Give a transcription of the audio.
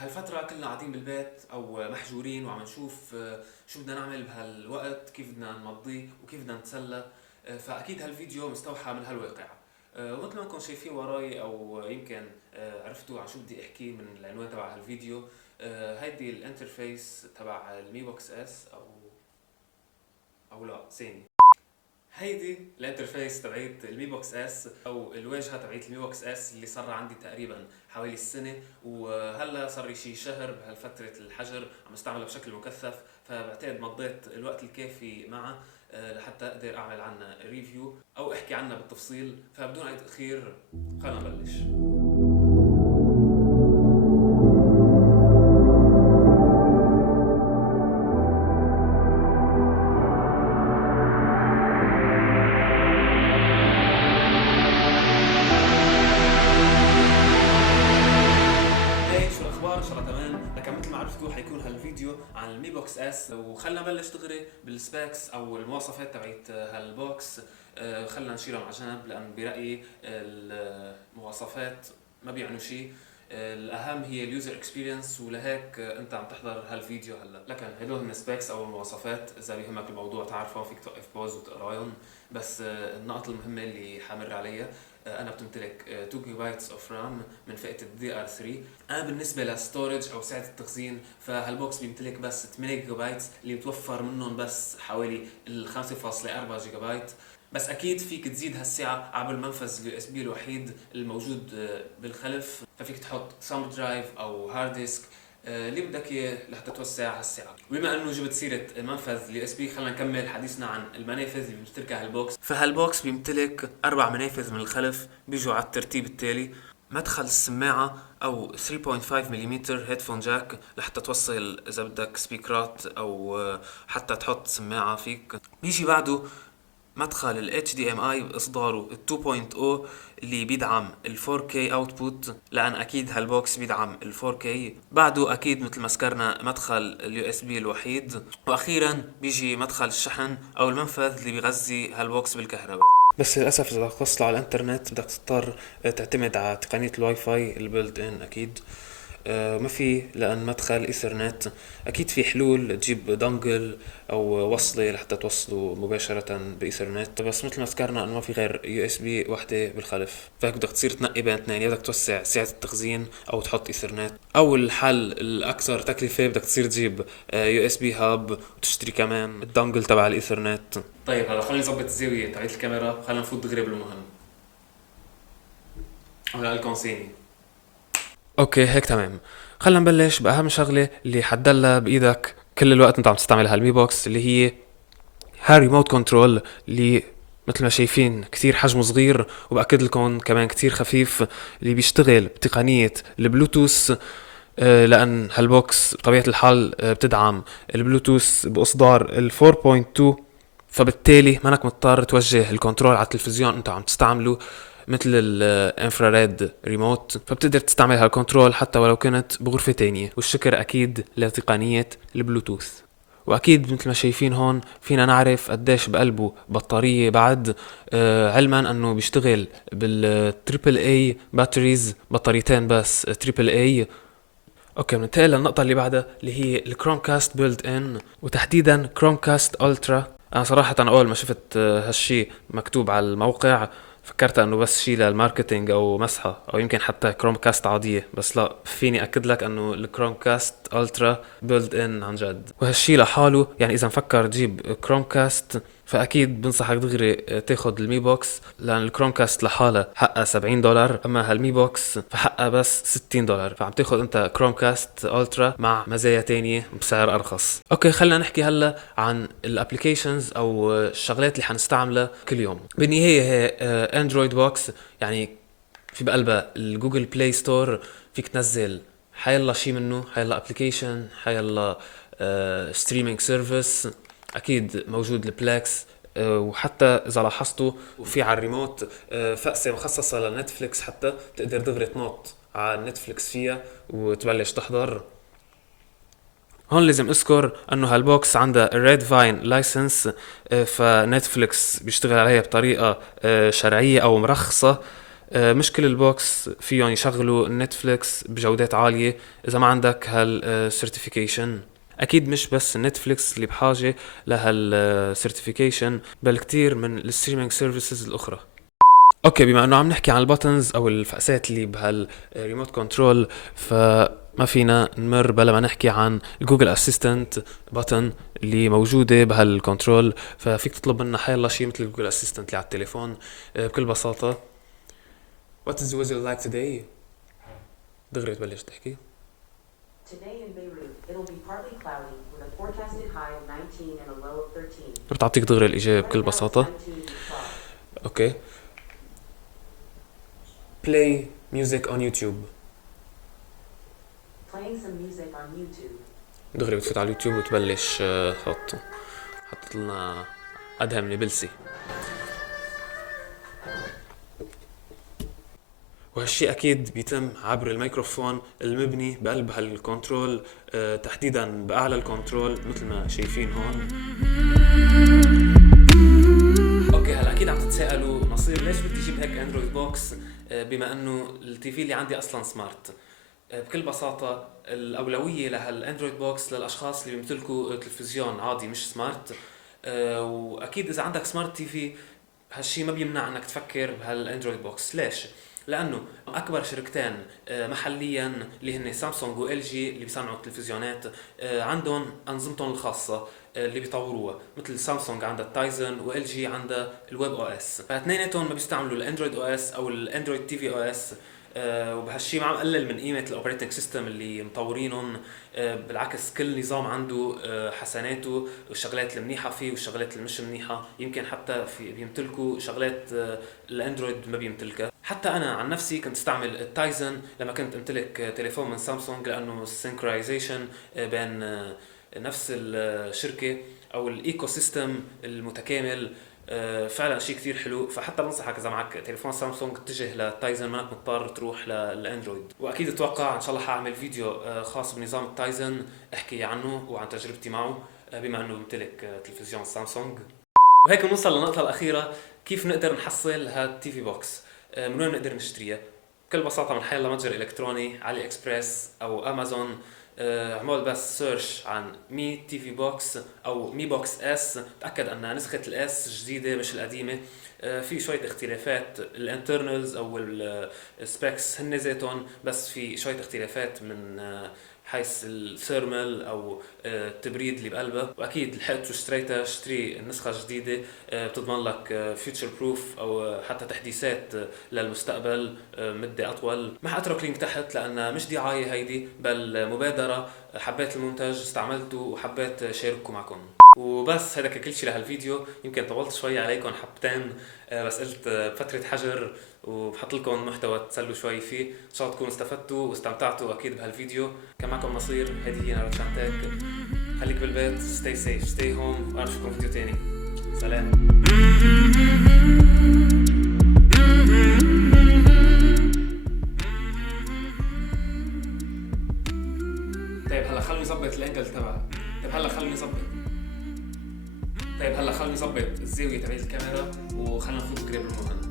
بهالفترة كلنا قاعدين بالبيت أو محجورين وعم نشوف شو بدنا نعمل بهالوقت، كيف بدنا نمضيه وكيف بدنا نتسلى. فأكيد هالفيديو مستوحى من هالواقع. ومثل ما انكم شايفين وراي أو يمكن عرفتوا عن شو بدي أحكي من العنوان تبع هالفيديو. هيدي الانترفيس تبع المي بوكس اس أو لا ثاني. هيدي الانترفيس تبعت المي بوكس اس او الواجهه تبعت المي بوكس اس اللي صار عندي تقريبا حوالي السنه، وهلا صار لي شي شهر بهالفتره الحجر عم استعملها بشكل مكثف، فبعتقد مضيت الوقت الكافي معها لحتى اقدر اعمل عنها ريفيو او احكي عنها بالتفصيل. فبدون اي تاخير خلينا نبلش. هاي شو الاخبار؟ ان شاء الله تمام. لكن مثل ما عرفتوا حيكون هالفيديو عن المي بوكس اس، وخلنا نبلش دغري بالسبيكس او المواصفات تبعت هالبوكس. خلنا نشيلها مع جنب لان برايي المواصفات ما بيعنوا شيء. الاهم هي اليوزر اكسبيرينس، ولهيك انت عم تحضر هالفيديو هلا. لكن هدول هن السبيكس او المواصفات، اذا بيهمك الموضوع تعرفهم فيك توقف بوز وتقراهم. بس النقط المهمه اللي حامر عليها، انا بتمتلك 2 جيجا بايتس اوف رام من فئه الدي ار 3. انا بالنسبه للستورج او سعه التخزين، فهالبوكس بيمتلك بس 8 جيجا بايت اللي متوفر منهم بس حوالي ال 5.4 جيجا بايت. بس اكيد فيك تزيد هالسعه عبر المنفذ اليو اس بي الوحيد الموجود بالخلف، ففيك تحط ثامب درايف او هارد ديسك اللي بدك اياه لحتى توسع هالسعه. وبما انه جبت سيره منفذ اليو اس بي، خلينا نكمل حديثنا عن المنافذ اللي بيمتلكها هالبوكس. فهالبوكس بيمتلك 4 منافذ من الخلف بيجوا على الترتيب التالي: مدخل السماعة أو 3.5 ملم هيدفون جاك لحتى توصل إذا بدك سبيكرات أو حتى تحط سماعة فيك. بيجي بعده مدخل ال HDMI بإصداره ال 2.0 اللي بيدعم ال 4K output، لأن أكيد هالبوكس بيدعم ال 4K. بعده أكيد مثل ما ذكرنا مدخل ال USB الوحيد. وأخيرا بيجي مدخل الشحن أو المنفذ اللي بيغذي هالبوكس بالكهرباء. بس للأسف إذا بدك توصله على الإنترنت بدك تضطر تعتمد على تقنية الواي فاي البيلد إن أكيد. ما في لأن مدخل إيثرنت. أكيد في حلول تجيب دونجل أو وصلة لحتى توصلوا مباشرة بإيثرنت، بس مثل ما ذكرنا إنه ما في غير يو اس بي وحدة بالخلف، فهيك بدك تصير تنقي بين اثنين: يا بدك توسع سعة التخزين أو تحط إيثرنت، أو الحل الأكثر تكلفة بدك تصير تجيب يو اس بي هاب وتشتري كمان الدونجل تبع الإيثرنت. طيب هلا خلينا نظبط الزاوية تبعت الكاميرا، خلينا نفوت دغري بالمهم. هلا لكم ثاني. اوكي هيك تمام. خلينا نبلش باهم شغله اللي حتدلها بايدك كل الوقت انت عم تستعمل هالمي بوكس، اللي هي هالريموت كنترول، اللي مثل ما شايفين كتير حجمه صغير، وبأكد لكم كمان كتير خفيف، اللي بيشتغل بتقنية البلوتوث. لأن هالبوكس بطبيعة الحال بتدعم البلوتوث بإصدار ال 4.2، فبالتالي مانك مضطر توجه الكنترول على التلفزيون انت عم تستعمله مثل الانفراريد ريموت، فبتقدر تستعمل هالكنترول حتى ولو كنت بغرفة تانية، والشكر اكيد لتقنية البلوتوث. واكيد مثل ما شايفين هون فينا نعرف قديش بقلبه بطارية بعد، علما انه بيشتغل بالتريبل اي باتريز، بطاريتين بس تريبل اي. اوكي بننتقل للنقطة اللي بعدها اللي هي الكرومكاست بيلد ان، وتحديدا كرومكاست الترا. انا صراحة اول ما شفت هالشي مكتوب على الموقع فكرت انه بس شي للماركتينج او مسحة او يمكن حتى كرومكاست عادية، بس لا، فيني اكد لك انه الكرومكاست الترا بيلد ان عن جد. وهالشي لحاله يعني اذا مفكر تجيب كرومكاست فاكيد بنصحك دغري تاخد المي بوكس، لان الكرومكاست لحالها حقها $70، اما هالمي بوكس فحقها بس $60، فعم تاخد انت كرومكاست الترا مع مزايا تانية بسعر ارخص. اوكي خلينا نحكي هلا عن الابليكيشنز او الشغلات اللي حنستعملها كل يوم. بالنهاية هي اندرويد بوكس، يعني في بقلبها الجوجل بلاي ستور، فيك تنزل حيلا شي منه، حيلا ابليكيشن، حيلا ستريمينج سيرفيس. اكيد موجود البلاكس، وحتى اذا لاحظتوا وفي على الريموت فأسة مخصصة لنتفليكس، حتى تقدر دغري تنط على نتفليكس فيها وتبلش تحضر. هون لازم اذكر انه هالبوكس عندها الريد فاين لايسنس، فنتفليكس بيشتغل عليها بطريقة شرعية او مرخصة. مش كل البوكس فيهم يشغلوا نتفليكس بجودات عالية إذا ما عندك هالسيرتيفيكيشن. أكيد مش بس نتفليكس اللي بحاجة لهالسيرتيفيكيشن، بل كتير من الستريمينج سيرفيسز الأخرى. اوكي، بما انه عم نحكي عن الباتنز او الفأسات اللي بهالريموت كنترول، فما فينا نمر بلا ما نحكي عن الجوجل اسيستنت باتن اللي موجوده بهالكنترول. ففيك تطلب منا حيلا شيء مثل الجوجل اسيستنت اللي على التليفون بكل بساطه. What is the weather like today؟ دغري تبلش تحكي. Today in Beirut, it'll be partly cloudy with a forecasted high of 19 and a low of 13. بتعطيك دغري الاجابه بكل Right now it's بساطه. 19 and 12. اوكي. Play music on YouTube. Playing some music on YouTube. دغري بتفوت على اليوتيوب وتبلش حطت لنا ادهم لبلسي. وهالشي اكيد بيتم عبر الميكروفون المبني بقلب هالكنترول، تحديدا باعلى الكنترول مثل ما شايفين هون. اوكي، هلا اكيد عم تتساءلوا نصير ليش بدي اجيب هيك اندرويد بوكس بما انه التي في اللي عندي اصلا سمارت. بكل بساطة الأولوية لهالاندرويد بوكس للأشخاص اللي بيمتلكوا تلفزيون عادي مش سمارت. وأكيد إذا عندك سمارت تي في هالشي ما بيمنع أنك تفكر بهالاندرويد بوكس. ليش؟ لأنه أكبر شركتين محليا اللي هن سامسونج و ال جي اللي بيصنعوا التلفزيونات عندهم أنظمتهم الخاصة اللي بيطوروها. مثل سامسونج عندها التايزن و ال جي عندها الويب او اس، فاثنيناتهم ما بيستعملوا الاندرويد او اس او الاندرويد تي في او اس. وبهالشي ما عم قلل من قيمة الاوبريتنج سيستم اللي مطورينهم. بالعكس كل نظام عنده حسناته والشغلات المنيحة فيه والشغلات المش منيحة. يمكن حتى في بيمتلكوا شغلات الاندرويد ما بيمتلكها. حتى انا عن نفسي كنت استعمل التايزن لما كنت امتلك تليفون من سامسونج، لانه السينكرايزيشن بين نفس الشركة او الايكو سيستم المتكامل فعلا شيء كتير حلو. فحتى بنصحك اذا معك تليفون سامسونج اتجه للتايزن، ما انك مضطر تروح للاندرويد. واكيد اتوقع ان شاء الله حاعمل فيديو خاص بنظام التايزن احكي عنه وعن تجربتي معه بما انه بمتلك تلفزيون سامسونج. وهيك بنوصل للنقطة الأخيرة، كيف نقدر نحصل هالتي في بوكس؟ من وين نقدر نشتريها؟ بكل بساطة من حيلا متجر إلكتروني، علي إكسبريس أو أمازون. اعمل بس سيرش عن مي تي في بوكس او مي بوكس اس. تاكد ان نسخه الاس جديده مش القديمه. في شويه اختلافات، الانترنالز او السبيكس هن ذاتهم، بس في شويه اختلافات من حيث الثيرمال او التبريد اللي بقلبها. واكيد لحقت اشتريتها، اشتري النسخه الجديده بتضمن لك فيوتشر بروف او حتى تحديثات للمستقبل مده اطول. ما حاترك لينك تحت لان مش دعايه هيدي، بل مبادره. حبيت المنتج استعملته وحبيت شاركه معكم. وبس هذا كل شيء لهالفيديو. يمكن طولت شوي عليكم حبتين، بس قلت بفترة حجر وبحط لكم محتوى تسلوا شوي فيه. ان شاء الله تكونوا استفدتوا واستمتعتوا اكيد بهالفيديو. كان معكم نصير، هذه هي نارا شانتك. خليك بالبيت، stay safe, stay home. اشوفكم فيديو تاني. سلام. طيب هلا خلوني نظبط الانجل تبعها. طيب هلا خلوني نظبط الزاوية تبعت الكاميرا وخلنا نفوت قريب المهم.